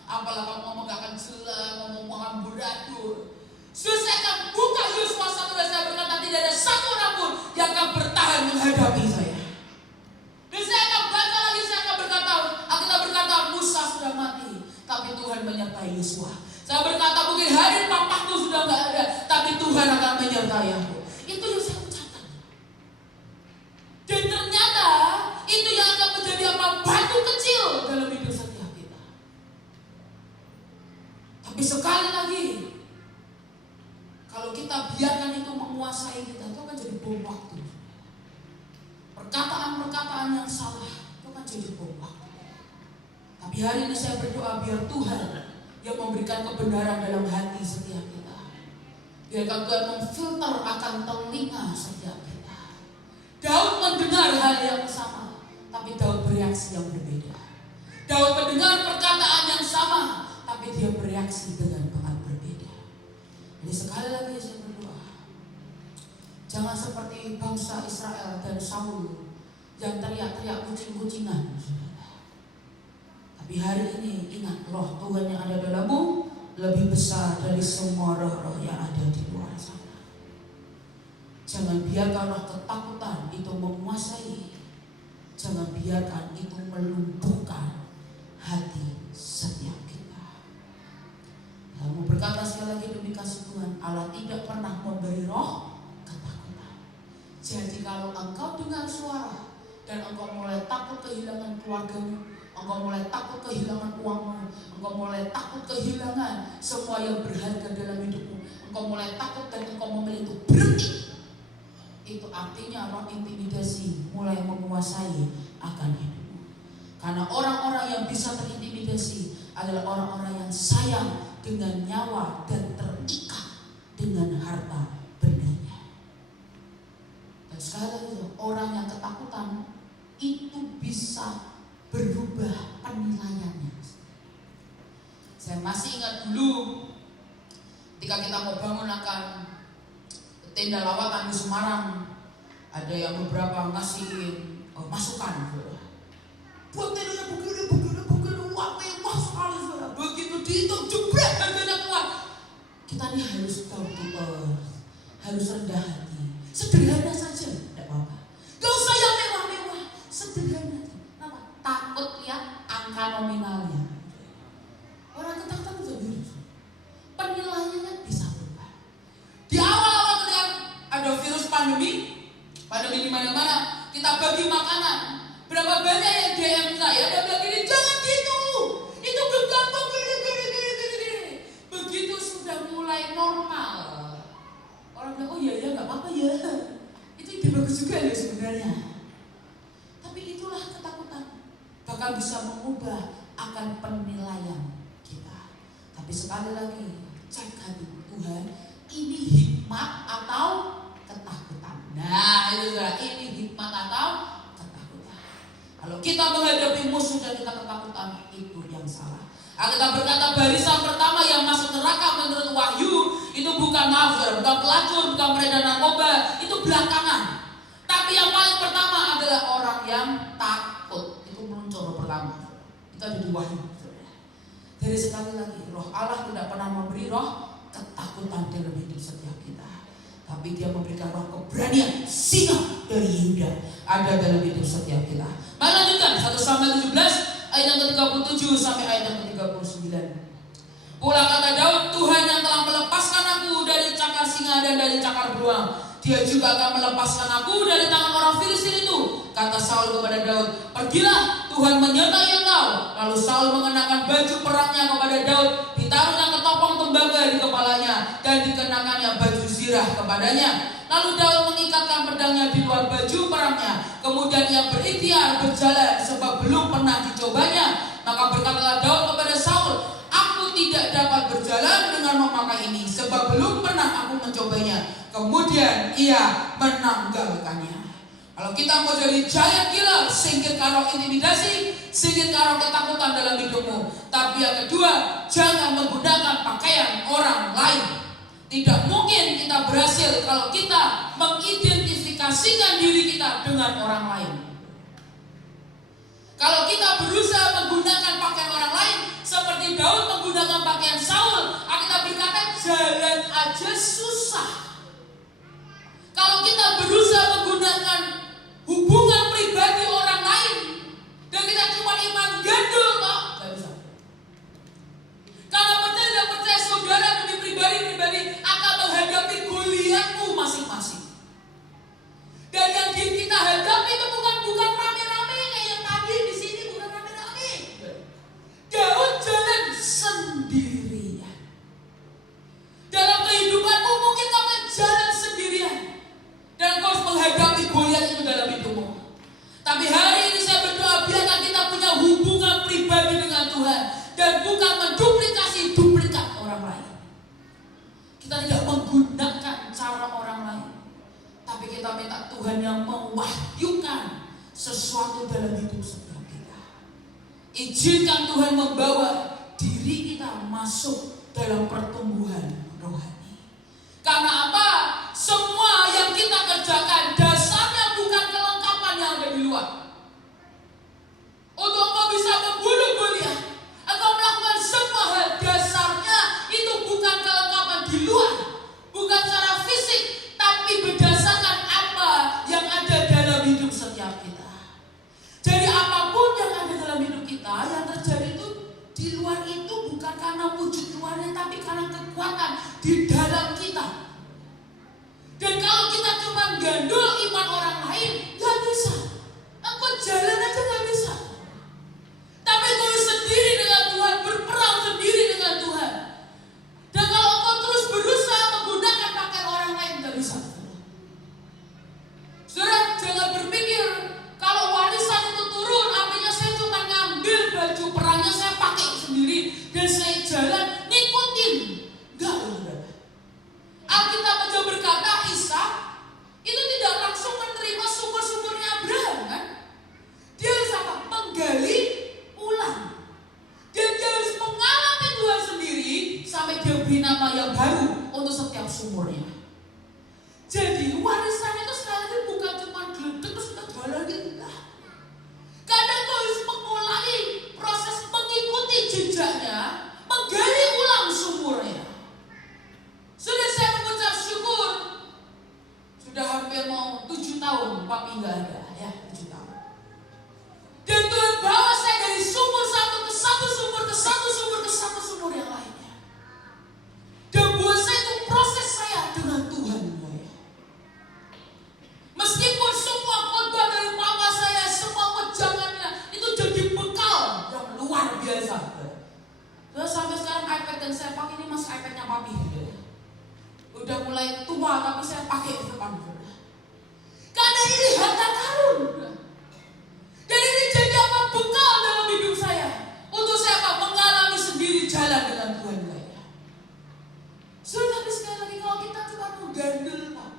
apalah kamu ngomong gak akan jelas, ngomong amburadul. Sudah saya akan buka Yosua 1 dan saya berkata tidak ada satu orang pun yang akan bertahan menghadapi saya. Dan saya akan baca lagi, saya akan berkata, kita berkata Musa sudah mati, tapi Tuhan menyertai Yosua. Saya berkata mungkin hari papaku sudah gak ada, tapi Tuhan akan menyertai aku. Itu yang saya ucapkan. Dan ternyata itu yang akan menjadi apa? Batu kecil dalam hidup setiap kita. Tapi sekali lagi, kalau kita biarkan itu menguasai kita, itu akan jadi bom waktu. Perkataan-perkataan yang salah itu akan jadi bom waktu. Tapi hari ini saya berdoa biar Tuhan yang memberikan kebenaran dalam hati setiap kita. Biarkan Tuhan memfilter akan telinga setiap kita. Daud mendengar hal yang sama, tapi Daud bereaksi yang berbeda. Daud mendengar perkataan yang sama, tapi dia bereaksi dengan sangat berbeda. Jadi sekali lagi saya berdoa, jangan seperti bangsa Israel dan Saul yang teriak-teriak kucing-kucingan. Tapi hari ini ingat, roh Tuhan yang ada dalammu lebih besar dari semua roh-roh yang ada di luar sana. Jangan biarkan roh ketakutan itu menguasai. Jangan biarkan itu melumpuhkan hati setiap kita. Kamu berkata sekali lagi demi kasih Tuhan, Allah tidak pernah memberi roh ketakutan. Jadi kalau engkau dengar suara, dan engkau mulai takut kehilangan keluargamu, engkau mulai takut kehilangan uangmu, engkau mulai takut kehilangan semua yang berharga dalam hidupmu, engkau mulai takut dan engkau memilih untuk berhenti, itu artinya roh intimidasi mulai menguasai akan hidupmu. Karena orang-orang yang bisa terintimidasi adalah orang-orang yang sayang dengan nyawa dan terikat dengan harta bendanya. Dan sekali lagi, orang yang ketakutan itu bisa berubah penilaiannya. Saya masih ingat dulu ketika kita mau bangun akan tenda lawatan di Semarang, ada yang beberapa ngasihin masukan, buat tendanya begini, wah mewah sekali, begitu dihitung jebret harganya kuat. Kita ini harus down to earth, harus rendah hati, sederhana saja, tidak apa-apa. Gak usah yang mewah-mewah, sederhana. Kenapa? Takut lihat angka nominalnya. Orang ketakutan itu virus. Penilaiannya bisa berubah. Di awal-awal ketika ada virus pandemi di mana-mana, kita bagi makanan. Berapa banyak yang DM saya, dia bilang gini, jangan gitu, itu bergantung gini. Begitu sudah mulai normal, orang bilang, oh iya nggak apa-apa ya. Itu ide bagus juga ya sebenarnya. Tapi itulah ketakutan, bahkan bisa mengubah akan penilaian kita. Tapi sekali lagi, cek hati Tuhan, ini hikmat atau ketakutan. Nah itu sudah, ini hikmat atau ketakutan. Kalau kita menghadapi musuh dan kita ketakutan, itu yang salah. Kita berkata barisan pertama yang masuk neraka menurut Wahyu itu bukan bukan pelacur, bukan peredaran narkoba, itu belakangan. Tapi yang paling pertama adalah orang yang takut. Itu muncul pertama. Itu ada di Wahyu. Jadi sekali lagi, roh Allah tidak pernah memberi roh ketakutan dalam hidup setiap kita, tapi Dia memberikan roh keberanian, singa dari Yehuda ada dalam hidup setiap kita. Mari lanjutkan 1 Samuel 17 ayat yang ke-37 sampai ayat yang ke-39. Pula kata Daud, Tuhan yang telah melepaskan aku dari cakar singa dan dari cakar beruang, Dia juga akan melepaskan aku dari tangan orang Filistin itu. Kata Saul kepada Daud, pergilah, Tuhan menyertai engkau. Lalu Saul mengenakan baju perangnya kepada Daud, ditaruhnya ketopong tembaga di kepalanya dan dikenakannya baju zirah kepadanya. Lalu Daud mengikatkan pedangnya di luar baju perangnya. Kemudian ia berikhtiar berjalan sebab belum pernah dicobanya. Maka berkatalah Daud kepada Saul, aku tidak dapat berjalan dengan memakai ini sebab belum pernah aku mencobanya. Kemudian ia menanggalkannya. Kalau kita mau jadi giant killer, singkirkan roh intimidasi, singkirkan roh ketakutan dalam hidupmu. Tapi yang kedua, jangan menggunakan pakaian orang lain. Tidak mungkin kita berhasil kalau kita mengidentifikasikan diri kita dengan orang lain. Kalau kita berusaha menggunakan pakaian orang lain, seperti Daud menggunakan pakaian Saul, kita berkata jalan aja susah. Kalau kita berusaha menggunakan hubungan pribadi orang lain dan kita cuma iman gandul, toh gak bisa. Kalau percaya dan percaya saudara demi pribadi akan menghadapi Goliatmu masing-masing. Dan yang kita hadapi itu bukan rame-rame kayak yang tadi di sini, bukan rame-rame. Daud jalan sendirian. Dalam kehidupanmu mungkin kamu jalan sendirian. Dan kau harus menghadapi Goliat itu dalam hidupmu. Tapi hari ini saya berdoa biarkan kita punya hubungan pribadi dengan Tuhan dan bukan menduplikasi duplikat orang lain. Kita tidak menggunakan cara orang lain, tapi kita minta Tuhan yang mewahyukan sesuatu dalam hidup setiap kita. Izinkan Tuhan membawa diri kita masuk dalam pertumbuhan rohani. Karena apa? Semua yang kita kerjakan dasarnya bukan kelengkapan yang ada di luar. Untuk engkau bisa membunuh Goliat, engkau melakukan semua hal dasarnya itu bukan kelengkapan di luar, bukan secara fisik, tapi berdasarkan apa yang ada dalam hidup setiap kita. Jadi apapun yang ada dalam hidup kita, yang terjadi itu di luar itu bukan karena wujud luarnya, tapi karena kekuatan di dalam kita. Dan kalau kita cuma gandul iman orang lain, gak bisa. Engkau sumurnya. Jadi warisan itu sekali lagi bukan cuma geledek terus kita jual lagi, enggak. Kadang kau harus mengulangi proses mengikuti jejaknya, menggali ulang sumurnya. Sudah saya mengucap syukur, sudah hampir mau 7 tahun papi nggak ada, ya 7 tahun. Dan Tuhan bawa saya dari sumur satu ke satu sumur ke satu sumur ke satu sumur yang lainnya. Dan buat saya itu proses saya dengan Tuhan. Meskipun semua khotbah dari papa saya, semua wejangannya itu jadi bekal yang luar biasa. Terus sampai sekarang iPad yang saya pakai ini masih iPadnya papi. Udah mulai tua tapi saya pakai di depan. Karena ini harta karun. Dan ini jadi apa? Bekal dalam hidup saya. Untuk saya apa? Mengalami sendiri jalan dengan Tuhan saya. Sudah, tapi sekali lagi kalau kita cuma menggandel Pak,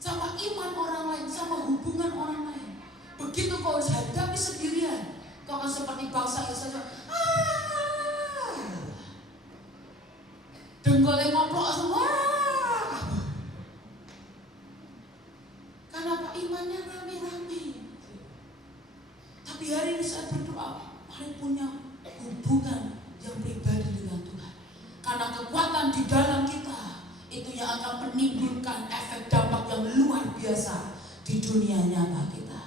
sama iman orang lain, sama hubungan orang lain, begitu kau harus hadapi sendirian, kau akan seperti bangsa Israel. Dengkulnya ngoplok semua. Karena apa? Imannya rame-rame. Tapi hari ini saya berdoa, mari punya hubungan yang pribadi dengan Tuhan. Karena kekuatan di dalam kita itu yang akan menimbulkan efek dampak yang luar biasa di dunia nyata kita.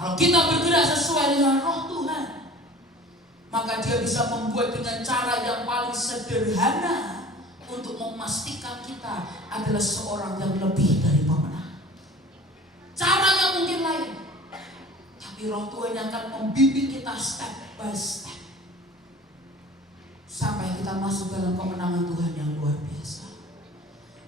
Kalau kita bergerak sesuai dengan roh Tuhan, maka dia bisa membuat dengan cara yang paling sederhana untuk memastikan kita adalah seorang yang lebih dari pemenang. Caranya mungkin lain, tapi roh Tuhan yang akan membimbing kita step by step sampai kita masuk dalam kemenangan Tuhan yang luar biasa.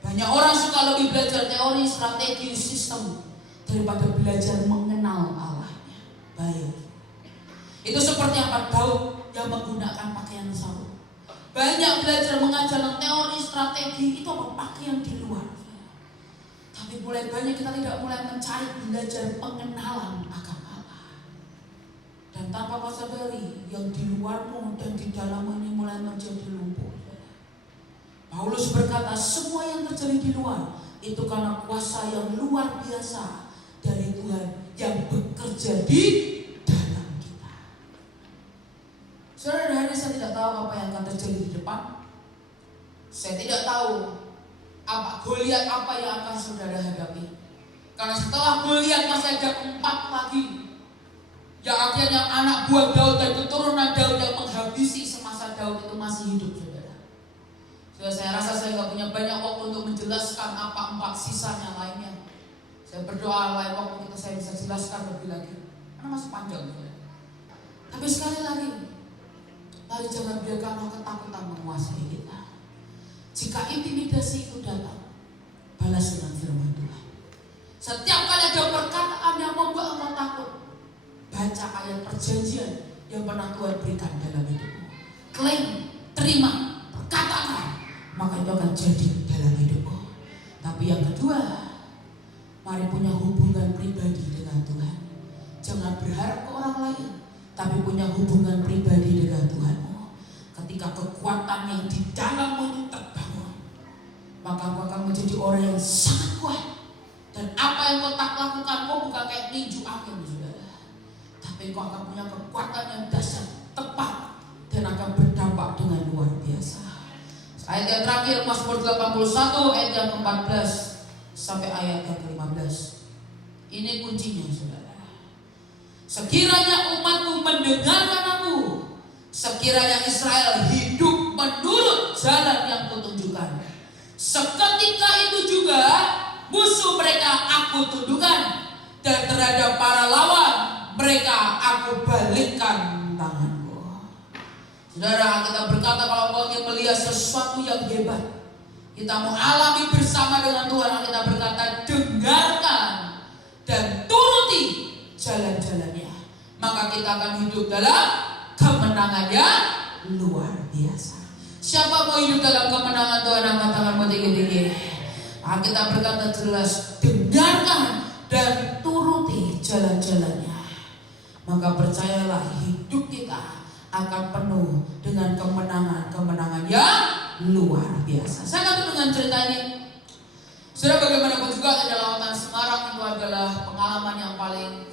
Banyak orang suka lebih belajar teori, strategi, sistem daripada belajar mengenal Allahnya. Baik. Itu seperti apa Daud yang menggunakan pakaian sarung. Banyak belajar mengajar teori, strategi, itu apa? Pakaian di luar. Tapi mulai banyak kita tidak mulai mencari belajar pengenalan akan Allah. Dan tanpa kau sadari, yang di luarmu dan di dalammu ini mulai menjadi lumpuh. Paulus berkata, semua yang terjadi di luar itu karena kuasa yang luar biasa dari Tuhan yang bekerja di dalam kita. Saudara, hari ini saya tidak tahu apa yang akan terjadi di depan. Saya tidak tahu apa Goliat apa yang akan saudara hadapi. Karena setelah Goliat masih ada 4 lagi yang akhirnya anak buah Daud dan keturunan Daud yang menghabisi semasa Daud itu masih hidup, saudara. Saya rasa saya nggak punya banyak waktu untuk menjelaskan apa 4 sisanya lainnya. Saya berdoa lain waktu kita saya bisa jelaskan lebih lagi, karena masih panjang, saudara. Tapi sekali lagi, mari jangan biarkan roh ketakutan menguasai kita. Jika intimidasi itu datang, balas dengan firman Tuhan. Setiap kali ada perkataan yang membuat engkau takut, baca ayat perjanjian yang pernah Tuhan berikan dalam hidupmu. Klaim, terima, perkatakan, maka itu akan jadi dalam hidupmu. Tapi yang kedua, mari punya hubungan pribadi dengan Tuhan. Jangan berharap ke orang lain, tapi punya hubungan pribadi dengan Tuhanmu. Ketika kekuatan yang di dalammu itu terbangun, maka kau akan menjadi orang yang sangat kuat. Dan apa yang kau tak lakukan, kau bukan kayak ninju angin, saudara. Tapi kau akan punya kekuatan yang dahsyat, tepat, dan akan berdampak dengan luar biasa. Ayat yang terakhir, Mazmur 81 ayat yang ke-14 sampai ayat yang ke-15. Ini kuncinya, saudara. Sekiranya umatku mendengarkan aku, sekiranya Israel hidup menurut jalan yang kutunjukkan, seketika itu juga musuh mereka aku tundukkan, dan terhadap para lawan mereka aku balikkan tanganku. Saudara, kita berkata kalau kau ingin melihat sesuatu yang hebat, kita mau alami bersama dengan Tuhan, kita berkata dengarkan dan turuti jalan-jalannya, maka kita akan hidup dalam kemenangan yang luar biasa. Siapa mau hidup dalam kemenangan Tuhan, angkat tanganmu tinggi-tinggi. Nah, kita berkata jelas, dengarkan dan turuti jalan-jalannya, maka percayalah hidup kita akan penuh dengan kemenangan-kemenangan yang luar biasa. Saya akan dengan cerita ini. Saudara, bagaimanapun juga ada lawatan Semarang itu adalah pengalaman yang paling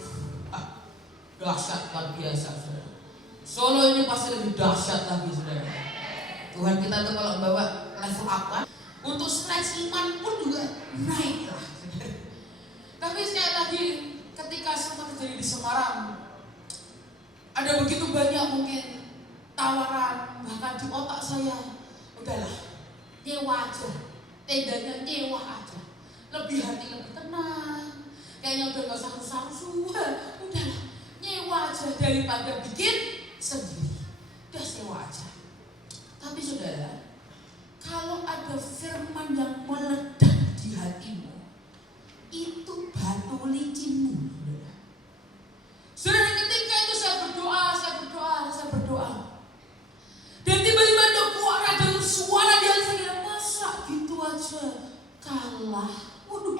dahsyat luar biasa, saudara. Solo ini pasti lebih dahsyat lagi, saudara. Tuhan kita tuh kalau bawa level up kan, untuk stretch iman pun juga naik lah, saudara. Tapi sekali lagi ketika semua terjadi di Semarang, ada begitu banyak mungkin tawaran, bahkan di otak saya, udahlah, nyewa aja, tendanya nyewa aja, lebih hati lebih tenang, kayaknya udah gak usah rusuh-rusuh, udahlah, nyewa aja daripada bikin sendiri, udah sewa aja. Tapi saudara, kalau ada firman yang meledak di hatimu, itu batu licinmu. Saudara, ketika itu saya berdoa. Dan tiba-tiba ada suara di hati saya, masa gitu aja kalah. Waduh,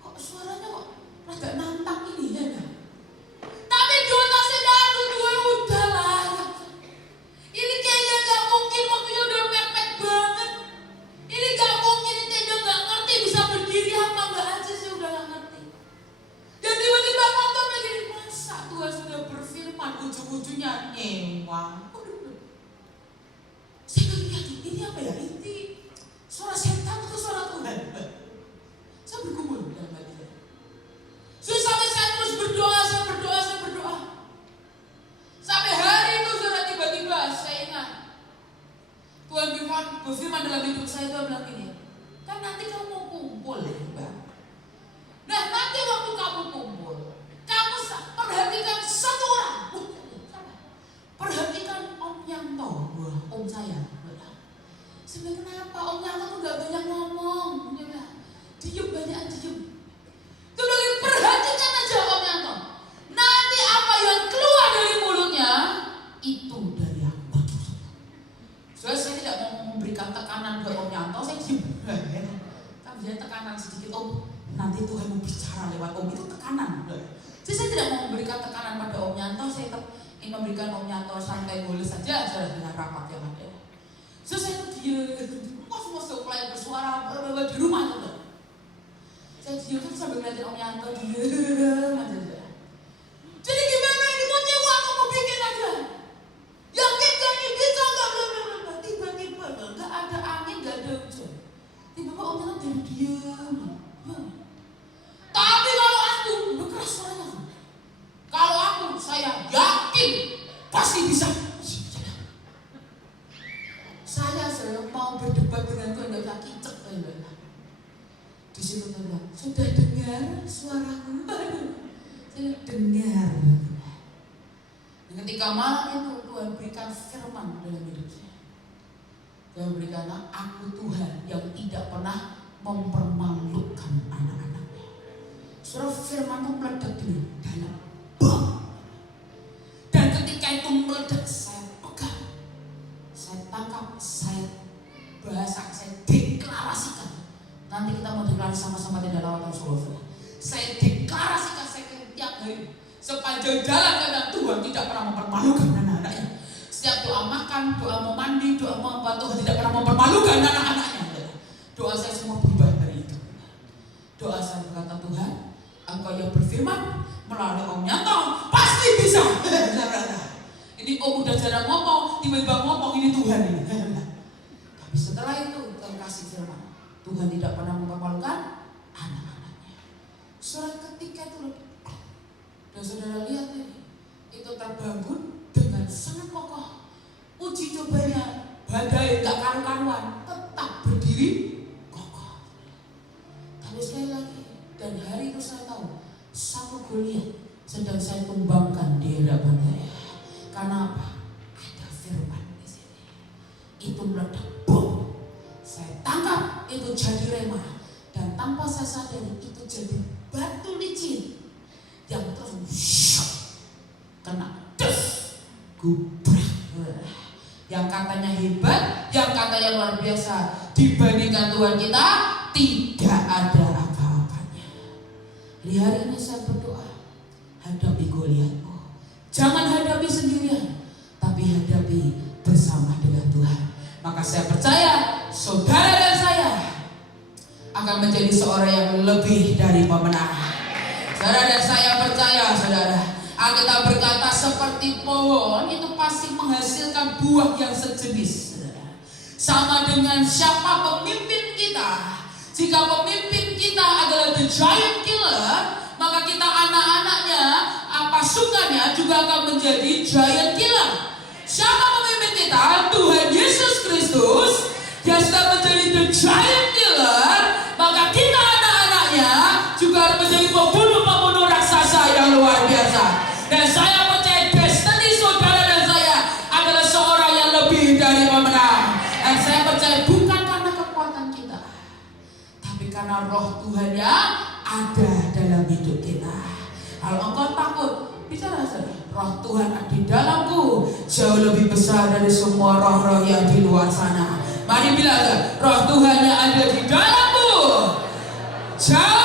kok suaranya kok agak nantang ini ya. Tapi di otak saya udahlah. Ini kayaknya gak mungkin, waktunya udah mepet banget. Ini gak mungkin, ini udah gak ngerti bisa berdiri apa gak aja, saya udah gak ngerti. Dan tiba-tiba nonton lagi, masa Tuhan sudah berfirman, ujung-ujungnya nyewa. Saya gak yakin, ini apa ya? Ini suara setan atau suara Tuhan? Saya bergumul dalam hati saya. Sampai saya terus berdoa. Sampai hari itu saudara, tiba-tiba saya ingat Tuhan berfirman dalam hidup saya, Tuhan bilang gini, kan nanti kamu mau kumpul ya, Mbak. Nah, nanti waktu kamu kumpul, kamu perhatikan satu orang. Perhatikan Om Yanto, om saya. Sebenarnya kenapa Om Yanto tuh gak banyak ngomong? Dia bilang, diem, banyak diem. Tuh lagi perhatikan aja Om Yanto. Nanti apa yang keluar dari mulutnya, itu dari aku. Soalnya saya tidak mau memberikan tekanan ke Om Yanto, saya diem. Tapi saya tekanan sedikit, Om, nanti Tuhan mau bicara lewat Om, itu tekanan. Jadi saya tidak mau memberikan tekanan pada Om Yanto, saya tetap ingin memberikan Om Yanto santai boleh saja dengan rapat yang ada. So saya tuh diem, semua mulai bersuara di rumah tuh. Saya diem terus sambil ngeliatin Om Yanto, diem aja. Jadi gimana ini, mau nyewa atau mau bikin aja? Yakin gak nih, bisa gak? Tiba-tiba gak ada angin, gak ada hujan. Tiba-tiba Om Yanto jadi diem. Tapi kalau aku, udah keras suaranya. Kalau aku, saya yakin pasti bisa. Saya mau berdebat dengan Tuhan, gak usah kicek. Di situ Tuhan bilang, sudah dengar suaraku? Saya dengar. Dan ketika malam itu Tuhan berikan firman dalam hidup saya. Tuhan berikan, aku Tuhan yang tidak pernah mempermalukan anak-anaknya. Surah firman itu meledak di dalam bom. Dan ketika itu meledak, saya pegang, saya tangkap, saya bahasa, saya deklarasikan. Nanti kita mau deklarasi sama-sama di dalam lawatan Solo. Saya deklarasikan, saya tiap hari sepanjang jalan karena Tuhan tidak pernah mempermalukan anak-anaknya. Setiap doa makan, doa mau mandi, doa mau apa, Tuhan tidak pernah mempermalukan anak-anaknya. Doa saya semua berubah dari itu. Doa saya berkata, Tuhan, Engkau yang berfirman melalui Om Yanto pasti bisa. Ini Om udah jarang ngomong, tiba-tiba ngomong, ini Tuhan ini. Tapi setelah itu Tuhan kasih firman, Tuhan tidak pernah mempermalukan anak-anaknya. Surat ketika itu, dan saudara lihat ini, itu terbangun dengan sangat kokoh. Uji cobanya, badai gak karu-karuan, tetap berdiri kokoh. Tapi sekali lagi, dan hari itu saya tahu, satu Goliat sedang saya tumbangkan di hadapan saya. Karena apa? Ada firman di sini. Itu meledak, bom. Saya tangkap, itu jadi rema. Dan tanpa saya sadari, itu jadi batu licin yang terus kena des, gubrak. Yang katanya hebat, yang katanya luar biasa, dibandingkan Tuhan kita tidak ada apa-apanya. Di hari ini saya berdoa, hadapi Goliatmu. Jangan hadapi sendirian, tapi hadapi bersama dengan Tuhan. maka saya percaya saudara dan saya akan menjadi seorang yang lebih dari pemenang. Saudara dan saya percaya, saudara, Alkitab berkata seperti pohon itu pasti menghasilkan buah yang sejenis, saudara. Sama dengan siapa pemimpin kita. Jika pemimpin kita adalah the giant killer, maka kita anak-anaknya, pasukannya juga akan menjadi giant killer. Siapa pemimpin kita? Tuhan Yesus Kristus. Dia sudah menjadi the giant killer, maka kita anak-anaknya juga menjadi pembunuh-pembunuh raksasa yang luar biasa. Dan saya percaya destiny saudara dan saya adalah seorang yang lebih dari pemenang. Dan saya percaya bukan karena kekuatan kita, tapi karena roh Tuhan yang ada dalam hidup kita. Kalau engkau takut, bicara saja. Roh Tuhan ada di dalamku jauh lebih besar dari semua roh-roh yang di luar sana. Mari bilang, roh Tuhan yang ada di dalamku jauh